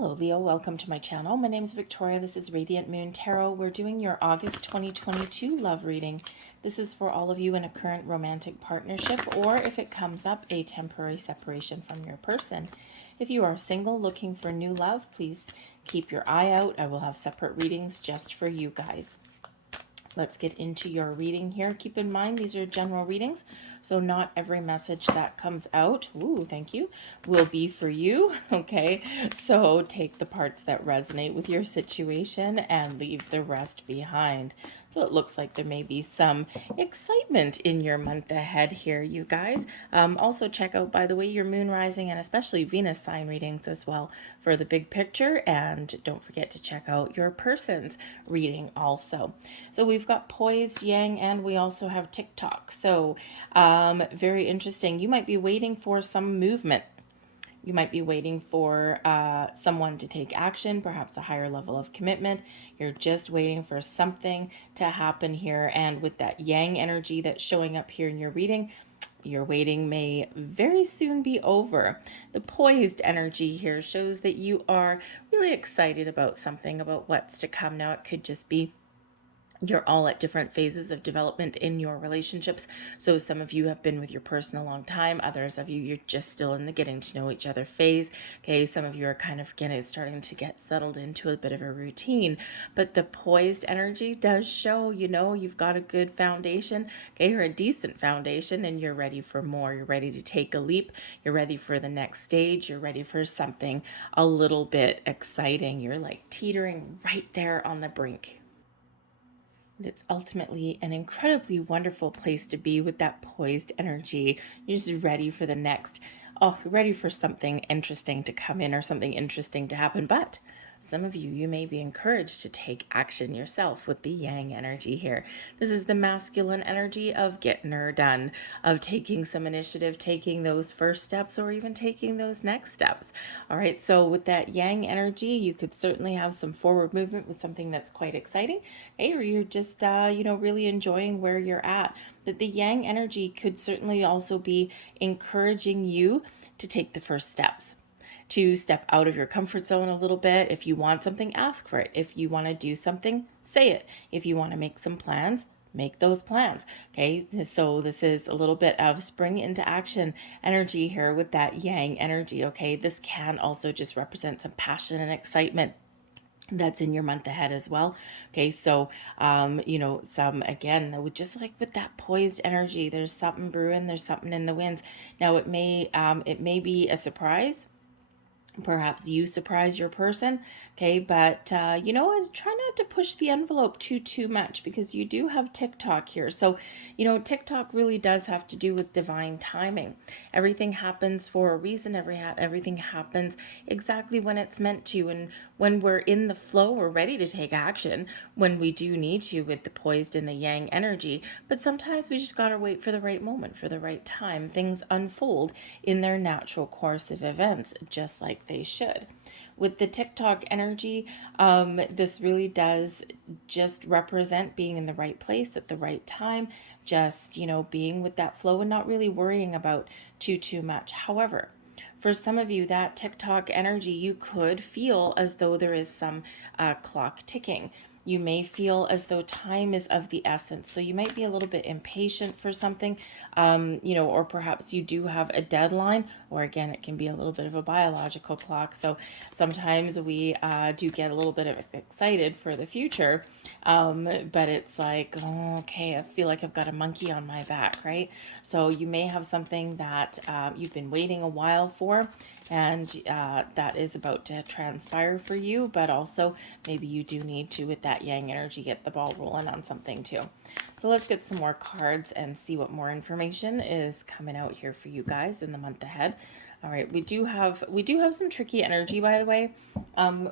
Hello, Leo. Welcome to my channel. My name is Victoria. This is Radiant Moon Tarot. We're doing your August 2022 love reading. This is for all of you in a current romantic partnership, or if it comes up, a temporary separation from your person. If you are single looking for new love, please keep your eye out. I will have separate readings just for you guys. Let's get into your reading here. Keep in mind, these are general readings, so not every message that comes out, thank you, will be for you, okay? So take the parts that resonate with your situation and leave the rest behind. So it looks like there may be some excitement in your month ahead here, you guys. Also check out, by the way, your moon rising and especially Venus sign readings as well for the big picture. And don't forget to check out your person's reading also. So we've got poised, yang, and we also have TikTok. So very interesting. You might be waiting for some movement. You might be waiting for someone to take action, perhaps a higher level of commitment. You're just waiting for something to happen here. And with that yang energy that's showing up here in your reading, your waiting may very soon be over. The poised energy here shows that you are really excited about something, about what's to come. Now, it could just be you're all at different phases of development in your relationships. So some of you have been with your person a long time. Others of you, you're just still in the getting to know each other phase. Okay, some of you are kind of starting to get settled into a bit of a routine. But the poised energy does show, you've got a good foundation, okay, or a decent foundation, and you're ready for more. You're ready to take a leap. You're ready for the next stage. You're ready for something a little bit exciting. You're like teetering right there on the brink. It's ultimately an incredibly wonderful place to be with that poised energy. You're just ready for the next, ready for something interesting to come in or something interesting to happen. But some of you may be encouraged to take action yourself with the yang energy here. This is the masculine energy of getting her done, of taking some initiative, taking those first steps, or even taking those next steps. All right, so with that yang energy, you could certainly have some forward movement with something that's quite exciting, okay? Or you're just, really enjoying where you're at. But the yang energy could certainly also be encouraging you to take the first steps, to step out of your comfort zone a little bit. If you want something, ask for it. If you want to do something, say it. If you want to make some plans, make those plans. Okay, so this is a little bit of spring into action energy here with that yang energy. Okay, this can also just represent some passion and excitement that's in your month ahead as well. Okay, so some, again, just like with that poised energy, there's something brewing, there's something in the winds. Now it may be a surprise. Perhaps you surprise your person, okay? But, try not to push the envelope too much, because you do have TikTok here. So, TikTok really does have to do with divine timing. Everything happens for a reason. Everything happens exactly when it's meant to. And when we're in the flow, we're ready to take action when we do need to with the poised and the yang energy. But sometimes we just got to wait for the right moment, for the right time. Things unfold in their natural course of events, just like they should. With the TikTok energy, this really does just represent being in the right place at the right time, just, being with that flow and not really worrying about too much. However, for some of you, that TikTok energy, you could feel as though there is some clock ticking. You may feel as though time is of the essence. So you might be a little bit impatient for something, or perhaps you do have a deadline, or again, it can be a little bit of a biological clock. So sometimes we do get a little bit excited for the future, but it's like, okay, I feel like I've got a monkey on my back, right? So you may have something that you've been waiting a while for, and that is about to transpire for you, but also maybe you do need to, with that yang energy, get the ball rolling on something too. So let's get some more cards and see what more information is coming out here for you guys in the month ahead. All right, we do have some tricky energy, by the way.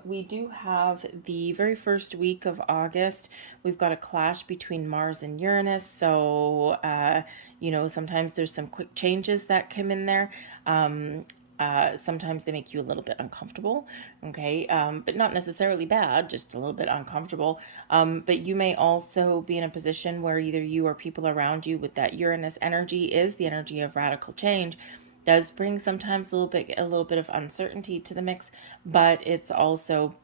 We do have the very first week of August. We've got a clash between Mars and Uranus. So, sometimes there's some quick changes that come in there. Sometimes they make you a little bit uncomfortable, okay, but not necessarily bad, just a little bit uncomfortable. But you may also be in a position where either you or people around you with that Uranus energy is the energy of radical change. does bring sometimes a little bit of uncertainty to the mix, but it's also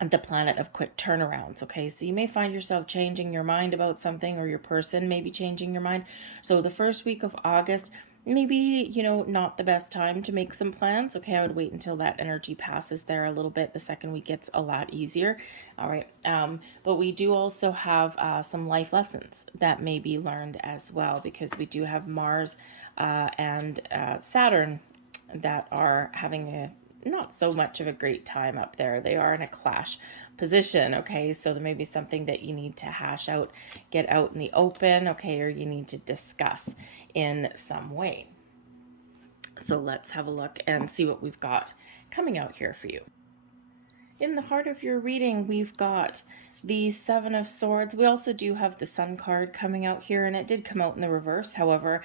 the planet of quick turnarounds. Okay, so you may find yourself changing your mind about something, or your person may be changing your mind. So the first week of August, maybe, not the best time to make some plans. Okay, I would wait until that energy passes there a little bit. The second week gets a lot easier. All right, but we do also have some life lessons that may be learned as well, because we do have Mars and Saturn that are having a not so much of a great time up there. They are in a clash position. Okay, so there may be something that you need to hash out, get out in the open. Okay, or you need to discuss in some way. So let's have a look and see what we've got coming out here for you. In the heart of your reading, we've got the Seven of Swords. We also do have the Sun card coming out here, and it did come out in the reverse. However,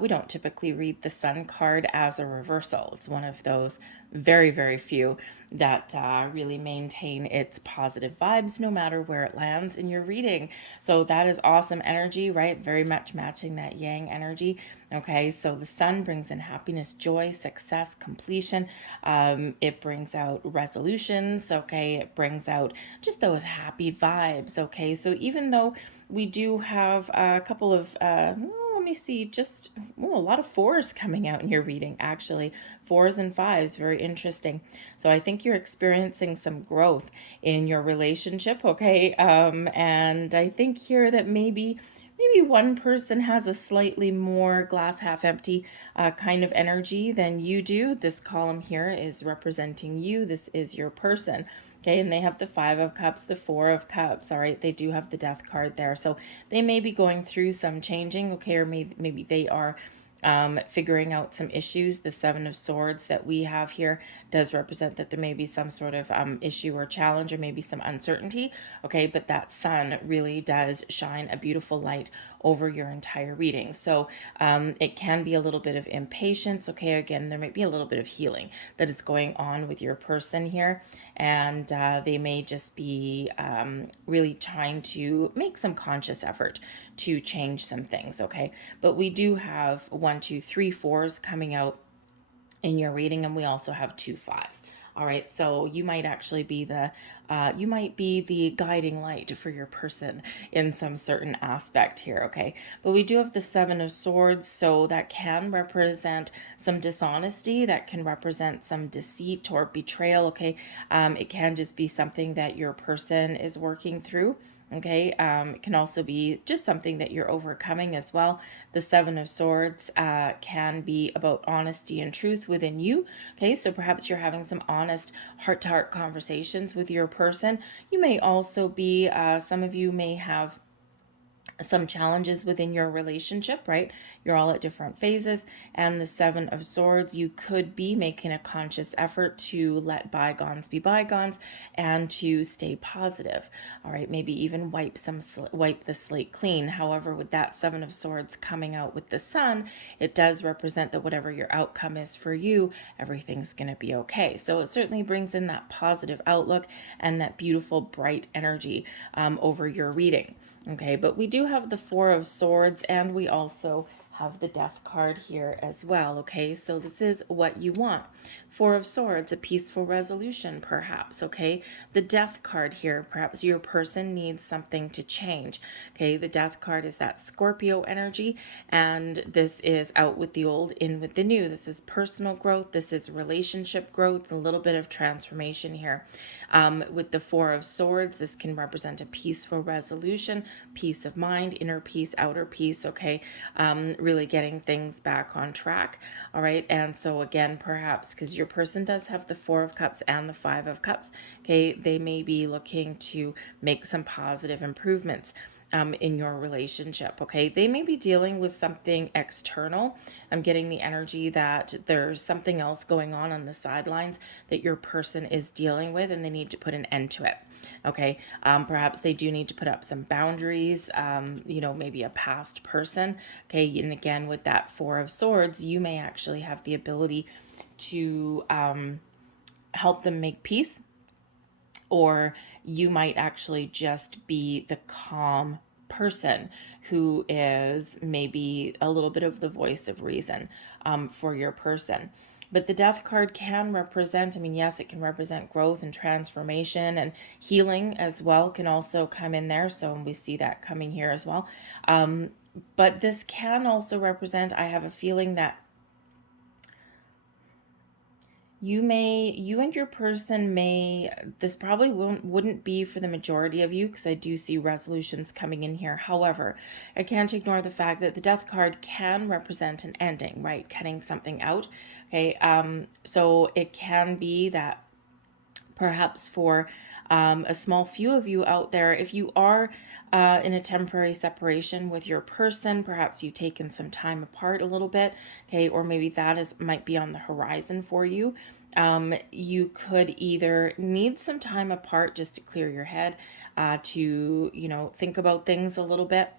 we don't typically read the Sun card as a reversal. It's one of those very, very few that really maintain its positive vibes no matter where it lands in your reading. So that is awesome energy, right? Very much matching that yang energy. Okay, so the Sun brings in happiness, joy, success, completion. It brings out resolutions. Okay, it brings out just those happy vibes. Okay, so even though we do have a couple of let me see, just a lot of fours coming out in your reading, actually. Fours and fives, very interesting. So I think you're experiencing some growth in your relationship, okay? And I think here that maybe one person has a slightly more glass half empty kind of energy than you do. This column here is representing you. This is your person. Okay, and they have the Five of Cups, the Four of Cups. All right, they do have the Death card there. So they may be going through some changing, okay, or maybe they are figuring out some issues. The Seven of Swords that we have here does represent that there may be some sort of issue or challenge, or maybe some uncertainty. Okay, but that Sun really does shine a beautiful light over your entire reading. So it can be a little bit of impatience. Okay, again, there might be a little bit of healing that is going on with your person here, and they may just be really trying to make some conscious effort to change some things. Okay, but we do have 1, 2, 3, 4s coming out in your reading, and we also have 2 5s. All right, so you might actually be the guiding light for your person in some certain aspect here, okay? But we do have the Seven of Swords, so that can represent some dishonesty, that can represent some deceit or betrayal, okay? It can just be something that your person is working through. Okay, it can also be just something that you're overcoming as well. The Seven of Swords can be about honesty and truth within you. Okay, so perhaps you're having some honest heart-to-heart conversations with your person. You may also be, some of you may have some challenges within your relationship, right? You're all at different phases. And the Seven of Swords, you could be making a conscious effort to let bygones be bygones and to stay positive. All right, maybe even wipe the slate clean. However, with that Seven of Swords coming out with the Sun, it does represent that whatever your outcome is for you, everything's going to be okay. So it certainly brings in that positive outlook and that beautiful, bright energy over your reading. Okay, but we do have the Four of Swords, and we also have the Death card here as well. Okay, so this is what you want. Four of Swords, a peaceful resolution, perhaps. Okay, the Death card here, perhaps your person needs something to change. Okay, the Death card is that Scorpio energy, and this is out with the old, in with the new. This is personal growth, this is relationship growth, a little bit of transformation here. With the Four of Swords, this can represent a peaceful resolution, peace of mind, inner peace, outer peace. Okay, really getting things back on track. All right, and so again, perhaps because your person does have the Four of Cups and the Five of Cups, okay, they may be looking to make some positive improvements in your relationship. Okay, they may be dealing with something external. I'm getting the energy that there's something else going on the sidelines that your person is dealing with, and they need to put an end to it. Okay, perhaps they do need to put up some boundaries, maybe a past person. Okay, and again, with that Four of Swords, you may actually have the ability to help them make peace, or you might actually just be the calm person who is maybe a little bit of the voice of reason for your person. But the death card can represent, I mean, yes, it can represent growth and transformation, and healing as well can also come in there. So we see that coming here as well. But this can also represent, I have a feeling that you and your person may, this probably wouldn't be for the majority of you, because I do see resolutions coming in here. However, I can't ignore the fact that the death card can represent an ending, right? Cutting something out. Okay. So it can be that perhaps for a small few of you out there, if you are in a temporary separation with your person, perhaps you've taken some time apart a little bit, okay, or maybe that might be on the horizon for you. You could either need some time apart just to clear your head, to, think about things a little bit.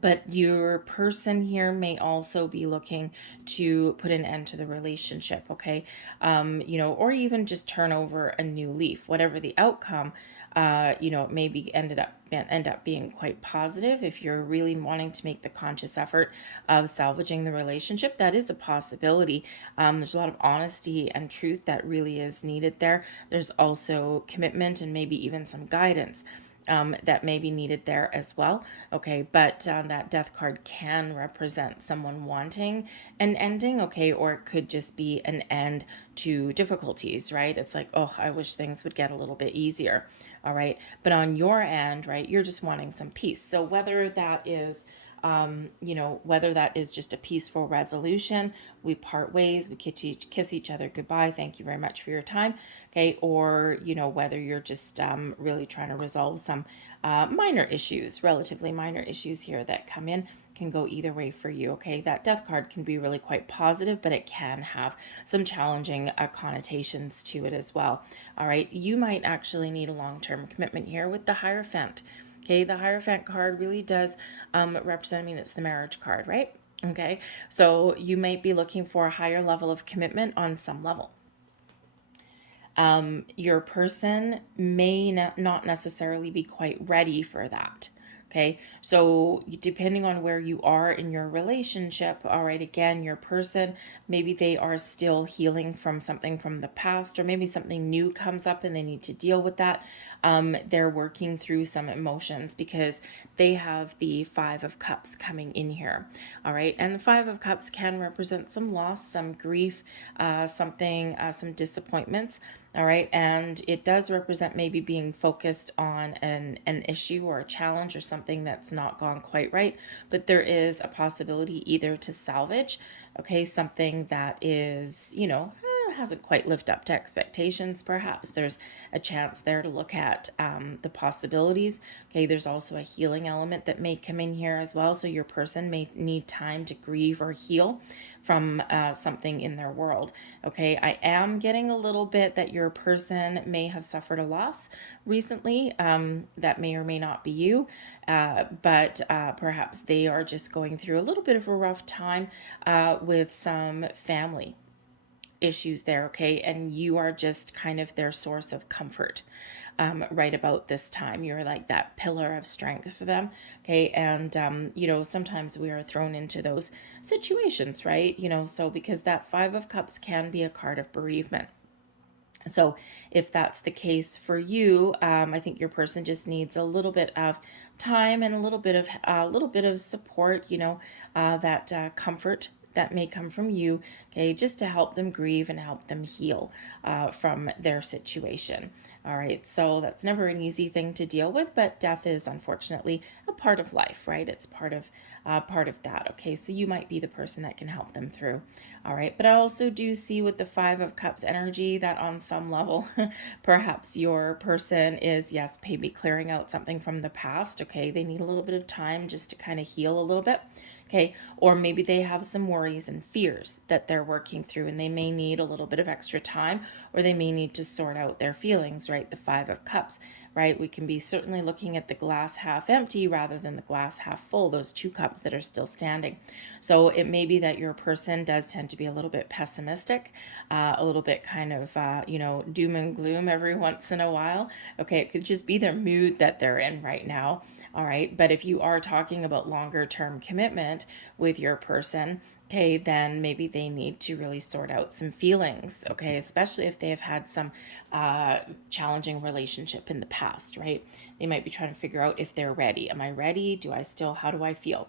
But your person here may also be looking to put an end to the relationship, okay? Or even just turn over a new leaf. Whatever the outcome, maybe end up being quite positive. If you're really wanting to make the conscious effort of salvaging the relationship, that is a possibility. There's a lot of honesty and truth that really is needed there. There's also commitment and maybe even some guidance that may be needed there as well. Okay, but that death card can represent someone wanting an ending, okay, or it could just be an end to difficulties, right? It's like, oh, I wish things would get a little bit easier, all right? But on your end, right, you're just wanting some peace. So whether that is whether that is just a peaceful resolution, we part ways, we kiss each other goodbye, thank you very much for your time, okay, or, whether you're just really trying to resolve some minor issues, relatively minor issues here that come in, can go either way for you, okay? That death card can be really quite positive, but it can have some challenging connotations to it as well, all right? You might actually need a long-term commitment here with the Hierophant. Okay, the Hierophant card really does represent, I mean, it's the marriage card, right? Okay, so you might be looking for a higher level of commitment on some level. Your person may not necessarily be quite ready for that. Okay, so depending on where you are in your relationship, all right, again, your person, maybe they are still healing from something from the past, or maybe something new comes up and they need to deal with that. They're working through some emotions because they have the Five of Cups coming in here, all right, and the Five of Cups can represent some loss, some grief, some disappointments. All right, and it does represent maybe being focused on an issue or a challenge or something that's not gone quite right, but there is a possibility either to salvage, okay, something that is, hasn't quite lived up to expectations. Perhaps there's a chance there to look at the possibilities. Okay, there's also a healing element that may come in here as well, so your person may need time to grieve or heal from something in their world. Okay, I am getting a little bit that your person may have suffered a loss recently. That may or may not be you, but perhaps they are just going through a little bit of a rough time with some family issues there, okay? And you are just kind of their source of comfort right about this time. You're like that pillar of strength for them, okay? And, sometimes we are thrown into those situations, right? So because that Five of Cups can be a card of bereavement. So if that's the case for you, I think your person just needs a little bit of time and a little bit of support, that comfort that may come from you, okay, just to help them grieve and help them heal from their situation. All right, so that's never an easy thing to deal with, but death is unfortunately a part of life, right? It's part of that. Okay, so you might be the person that can help them through. All right, but I also do see with the Five of Cups energy that on some level, perhaps your person is, yes, maybe clearing out something from the past. Okay, they need a little bit of time just to kind of heal a little bit. Okay, or maybe they have some worries and fears that they're working through and they may need a little bit of extra time, or they may need to sort out their feelings, right? The Five of Cups right? We can be certainly looking at the glass half empty rather than the glass half full, those two cups that are still standing. So it may be that your person does tend to be a little bit pessimistic, a little bit kind of, doom and gloom every once in a while. Okay, it could just be their mood that they're in right now. All right, but if you are talking about longer term commitment with your person, okay, then maybe they need to really sort out some feelings, okay, especially if they have had some challenging relationship in the past, right? They might be trying to figure out if they're ready. Am I ready? How do I feel?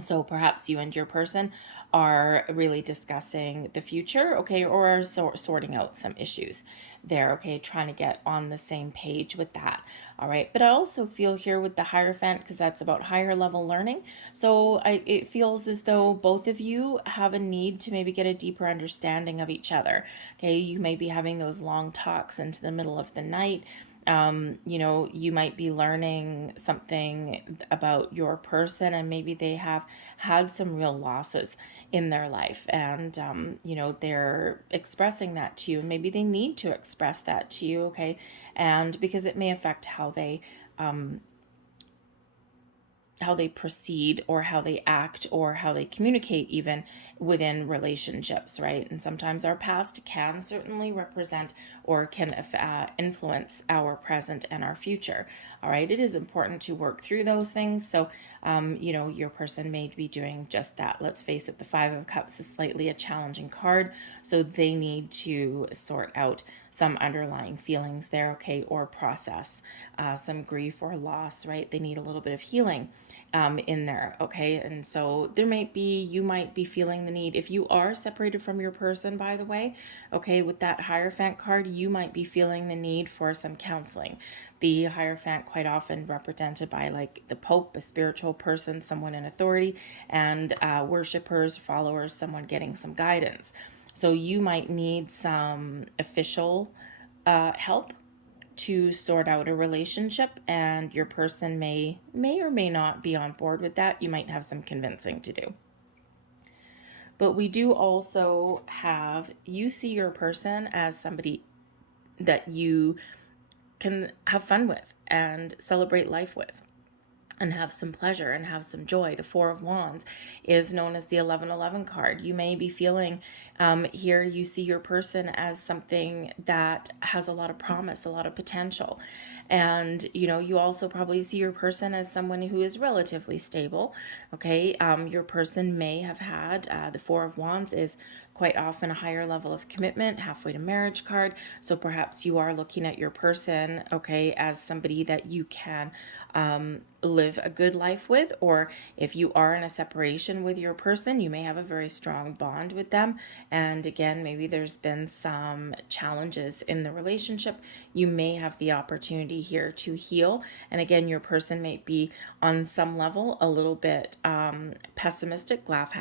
So perhaps you and your person are really discussing the future, okay, or are sorting out some issues there, okay, trying to get on the same page with that. All right, but I also feel here with the Hierophant, because that's about higher level learning. So it feels as though both of you have a need to maybe get a deeper understanding of each other. Okay, you may be having those long talks into the middle of the night. You might be learning something about your person, and maybe they have had some real losses in their life, and they're expressing that to you. Maybe they need to express that to you, okay? And because it may affect how they proceed or how they act or how they communicate even within relationships, right? And sometimes our past can certainly represent or can influence our present and our future. All right, it is important to work through those things. So your person may be doing just that. Let's face it, the Five of Cups is slightly a challenging card, so they need to sort out some underlying feelings there, okay, or process some grief or loss, right? They need a little bit of healing in there, okay? And so you might be feeling the need, if you are separated from your person, by the way, okay, with that Hierophant card, you might be feeling the need for some counseling. The Hierophant quite often represented by like the Pope, a spiritual person, someone in authority, and worshipers, followers, someone getting some guidance. So you might need some official help to sort out a relationship, and your person may or may not be on board with that. You might have some convincing to do. But we do also have, you see your person as somebody that you can have fun with and celebrate life with and have some pleasure and have some joy. The Four of Wands is known as the 1111 card. You may be feeling here, you see your person as something that has a lot of promise, a lot of potential. And, you also probably see your person as someone who is relatively stable. Okay. Your person may have had, the Four of Wands is quite often a higher level of commitment, halfway to marriage card. So perhaps you are looking at your person, okay, as somebody that you can live a good life with, or if you are in a separation with your person, you may have a very strong bond with them. And again, maybe there's been some challenges in the relationship. You may have the opportunity here to heal. And again, your person may be on some level a little bit pessimistic, glass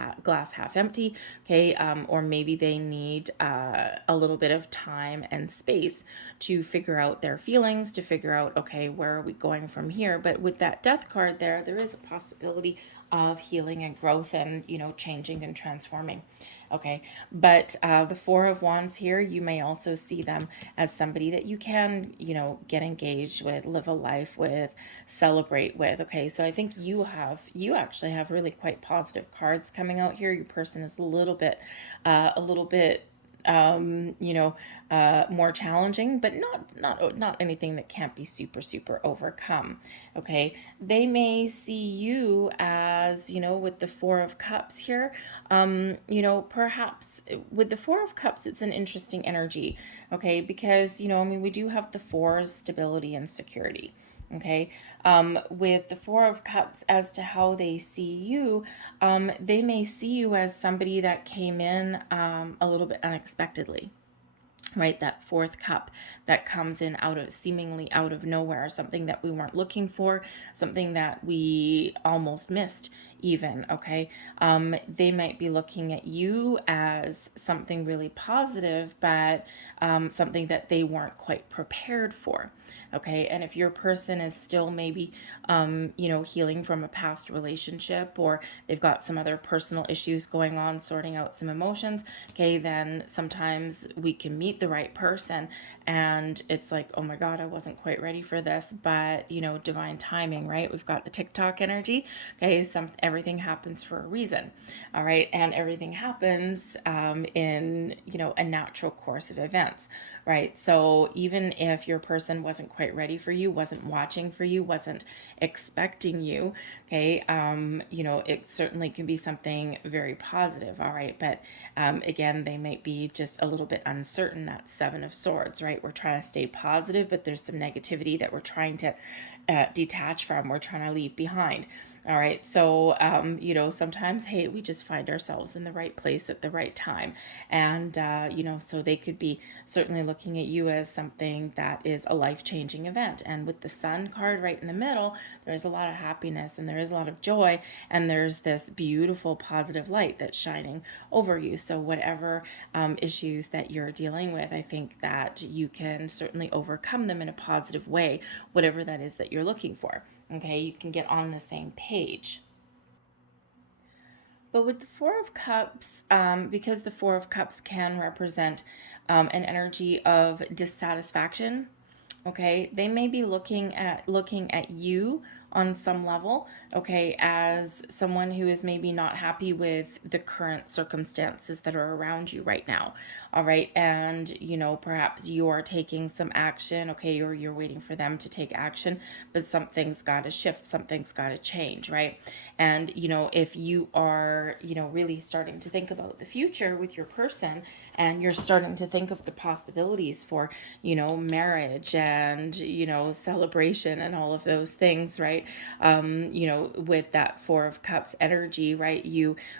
half empty, okay, or maybe they need a little bit of time and space to figure out their feelings, to figure out, okay, where are we going from here? But with that Death card there is a possibility of healing and growth and, changing and transforming. Okay, but the Four of Wands here, you may also see them as somebody that you can, get engaged with, live a life with, celebrate with. Okay, so I think you actually have really quite positive cards coming out here. Your person is a little bit more challenging, but not anything that can't be super overcome. Okay, they may see you as, with the Four of Cups here, perhaps with the Four of Cups, it's an interesting energy. Okay, because we do have the Fours, stability and security. Okay, with the Four of Cups, as to how they see you, they may see you as somebody that came in a little bit unexpectedly, right? That fourth cup that comes in seemingly out of nowhere, something that we weren't looking for, something that we almost missed even, okay? They might be looking at you as something really positive, but something that they weren't quite prepared for, okay? And if your person is still maybe, healing from a past relationship, or they've got some other personal issues going on, sorting out some emotions, okay, then sometimes we can meet the right person and it's like, oh my God, I wasn't quite ready for this, but divine timing, right? We've got the TikTok energy, okay? Everything happens for a reason, all right? And everything happens in, a natural course of events, right? So even if your person wasn't quite ready for you, wasn't watching for you, wasn't expecting you, okay, it certainly can be something very positive, all right? But again, they might be just a little bit uncertain. That Seven of Swords, right? We're trying to stay positive, but there's some negativity that we're trying to detach from, we're trying to leave behind. All right. So, sometimes, hey, we just find ourselves in the right place at the right time. And, so they could be certainly looking at you as something that is a life-changing event. And with the Sun card right in the middle, there's a lot of happiness and there is a lot of joy. And there's this beautiful positive light that's shining over you. So whatever issues that you're dealing with, I think that you can certainly overcome them in a positive way, whatever that is that you're looking for. Okay, you can get on the same page. But with the Four of Cups, because the Four of Cups can represent an energy of dissatisfaction, okay, they may be looking at you on some level, okay, as someone who is maybe not happy with the current circumstances that are around you right now, all right? And perhaps you are taking some action, okay, or you're waiting for them to take action, but something's got to shift, something's got to change, right? And if you are really starting to think about the future with your person, and you're starting to think of the possibilities for marriage and celebration and all of those things, right? With that Four of Cups energy, right?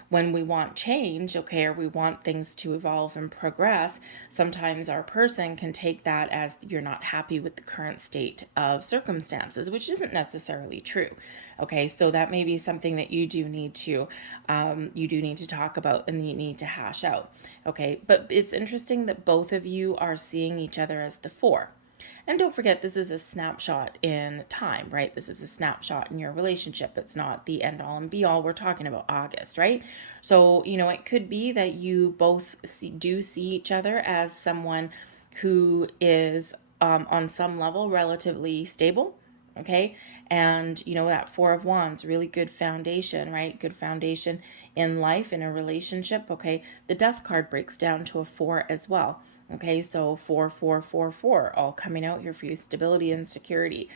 When we want change, okay, or we want things to evolve and progress, sometimes our person can take that as you're not happy with the current state of circumstances, which isn't necessarily true. Okay, so that may be something that you do need to talk about and you need to hash out. Okay, but it's interesting that both of you are seeing each other as the four. And don't forget, this is a snapshot in time, right? This is a snapshot in your relationship. It's not the end all and be all. We're talking about August, right? So, it could be that you both do see each other as someone who is on some level relatively stable. Okay. And that Four of Wands, really good foundation, right? Good foundation in life, in a relationship. Okay. The Death card breaks down to a 4 as well. Okay, so 4, 4, 4, 4, all coming out here for you. Stability and security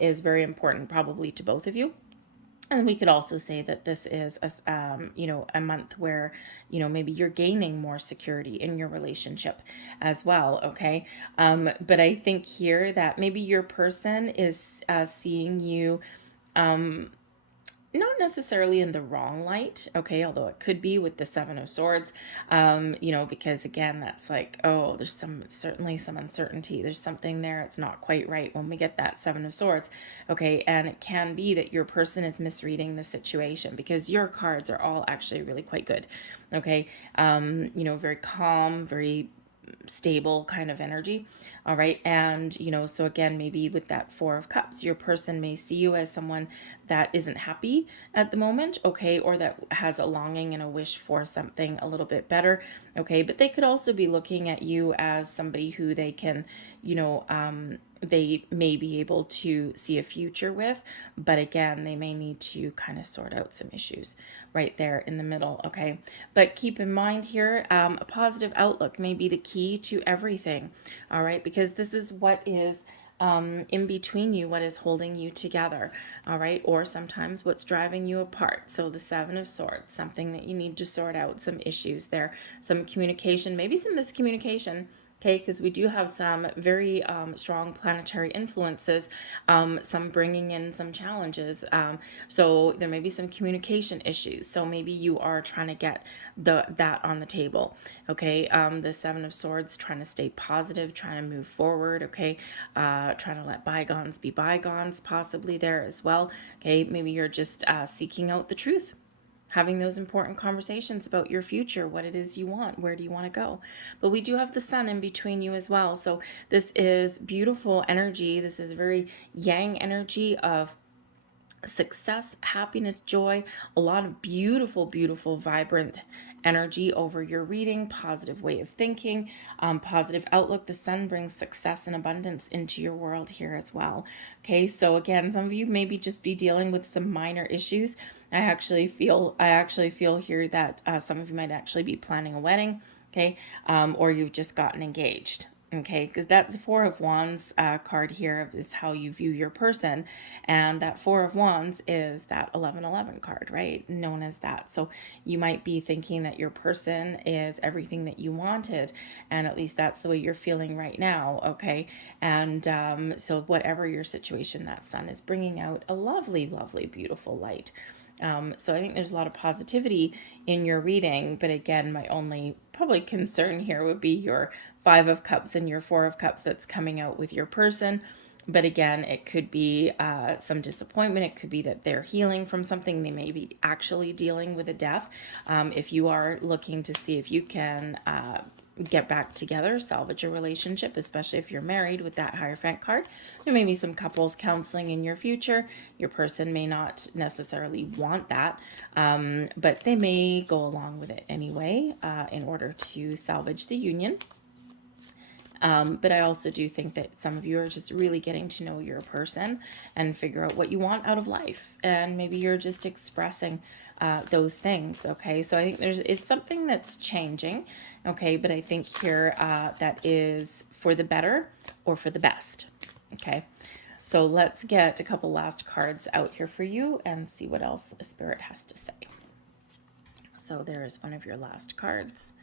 is very important, probably to both of you. And we could also say that this is a month where maybe you're gaining more security in your relationship as well. Okay, but I think here that maybe your person is seeing you not necessarily in the wrong light, okay, although it could be with the Seven of Swords, because again, that's like, oh, there's certainly some uncertainty. There's something there. It's not quite right when we get that Seven of Swords, okay, and it can be that your person is misreading the situation because your cards are all actually really quite good, okay, very calm, very stable kind of energy. All right. And, so again, maybe with that Four of Cups, your person may see you as someone that isn't happy at the moment. Okay. Or that has a longing and a wish for something a little bit better. Okay. But they could also be looking at you as somebody who they can, they may be able to see a future with, but again, they may need to kind of sort out some issues right there in the middle, okay? But keep in mind here, a positive outlook may be the key to everything, all right? Because this is what is in between you, what is holding you together, all right? Or sometimes what's driving you apart. So the Seven of Swords, something that you need to sort out, some issues there, some communication, maybe some miscommunication, Okay, because we do have some very strong planetary influences, some bringing in some challenges. So there may be some communication issues. So maybe you are trying to get that on the table. Okay, the Seven of Swords, trying to stay positive, trying to move forward. Okay, trying to let bygones be bygones, possibly there as well. Okay, maybe you're just seeking out the truth, having those important conversations about your future, what it is you want, where do you want to go. But we do have the sun in between you as well. So this is beautiful energy. This is very yang energy of success, happiness, joy, a lot of beautiful, beautiful, vibrant energy over your reading, positive way of thinking, positive outlook. The sun brings success and abundance into your world here as well. Okay, so again, some of you maybe just be dealing with some minor issues. I actually feel here that some of you might actually be planning a wedding. Okay, or you've just gotten engaged. Okay, because that Four of Wands card here is how you view your person. And that Four of Wands is that 1111 card, right? Known as that. So you might be thinking that your person is everything that you wanted. And at least that's the way you're feeling right now, okay? And so whatever your situation, that sun is bringing out a lovely, lovely, beautiful light. So I think there's a lot of positivity in your reading, but again, my only probably concern here would be your Five of Cups and your Four of Cups that's coming out with your person. But again, it could be some disappointment. It could be that they're healing from something. They may be actually dealing with a death. If you are looking to see if you can get back together, salvage a relationship, especially if you're married with that Hierophant card. There may be some couples counseling in your future. Your person may not necessarily want that, but they may go along with it anyway in order to salvage the union. But I also do think that some of you are just really getting to know your person and figure out what you want out of life. And maybe you're just expressing those things, okay? So I think it's something that's changing, okay? But I think here that is for the better or for the best, okay? So let's get a couple last cards out here for you and see what else Spirit has to say. So there is one of your last cards.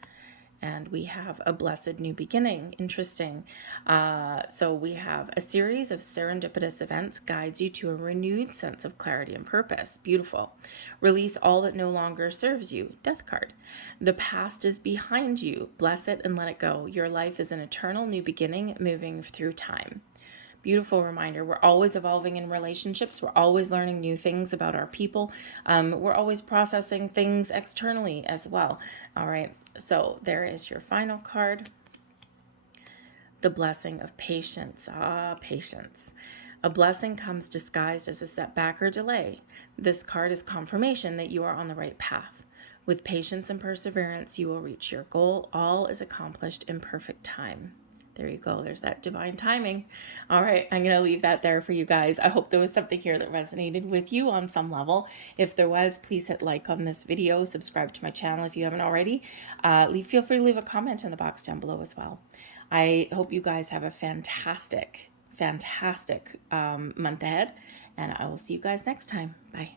And we have a blessed new beginning. Interesting. So we have a series of serendipitous events guides you to a renewed sense of clarity and purpose. Beautiful. Release all that no longer serves you. Death card. The past is behind you. Bless it and let it go. Your life is an eternal new beginning moving through time. Beautiful reminder. We're always evolving in relationships. We're always learning new things about our people. We're always processing things externally as well. All right. So there is your final card. The blessing of patience. Patience. A blessing comes disguised as a setback or delay. This card is confirmation that you are on the right path. With patience and perseverance, you will reach your goal. All is accomplished in perfect time. There you go. There's that divine timing. All right. I'm going to leave that there for you guys. I hope there was something here that resonated with you on some level. If there was, please hit like on this video. Subscribe to my channel if you haven't already. Feel free to leave a comment in the box down below as well. I hope you guys have a fantastic month ahead. And I will see you guys next time. Bye.